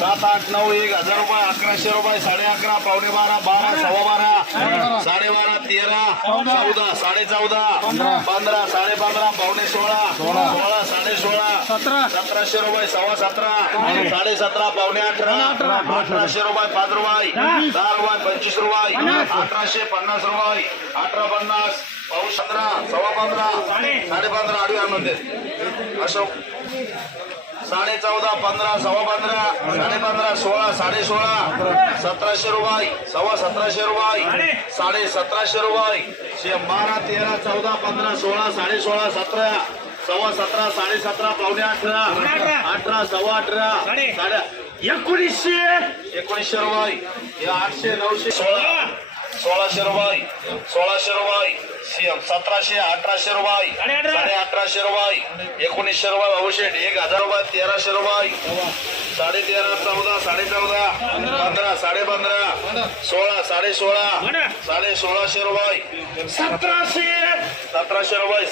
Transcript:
7, 8, 9, 1000 रुपये, 1100 रुपये, 11.5, पावणे 12, 12, सव्वा 12, 12.5, 13, 14, 14.5, 15, 15.5, पावणे 16, 16, 16.5, 1700 रुपये, सव्वा 17, 17.5, पावणे 18, 1800 रुपये, 5 रुपये, 10 रुपये, 25 रुपये, 1850 रुपये, 18.50, पाऊस 17, सव्वा 15, 15.5, आडवी म्हणते अशोक 14.5, 15, सव्वा 15, 15.5, 16, 16.5, 1700 रुपये, सव्वा 1700 रुपये, 1750 रुपये, 12, 13, 14, 15, 16, 16.5, 17, सव्वा 17, 17.5, पावणे 18, 18, सव्वा 18, 1900 रुपये, 800, 900, 1600 रुपये, 1600 रुपये, 1700, 1800 रुपये, 1800 रुपये, 1900 रुपये, बाबूशेठ 1000 रुपये, 1300 रुपये, 13.5, 14, 14.5, 15, 15.5, 16, 16.5, 1600 रुपये, 1700 रुपये,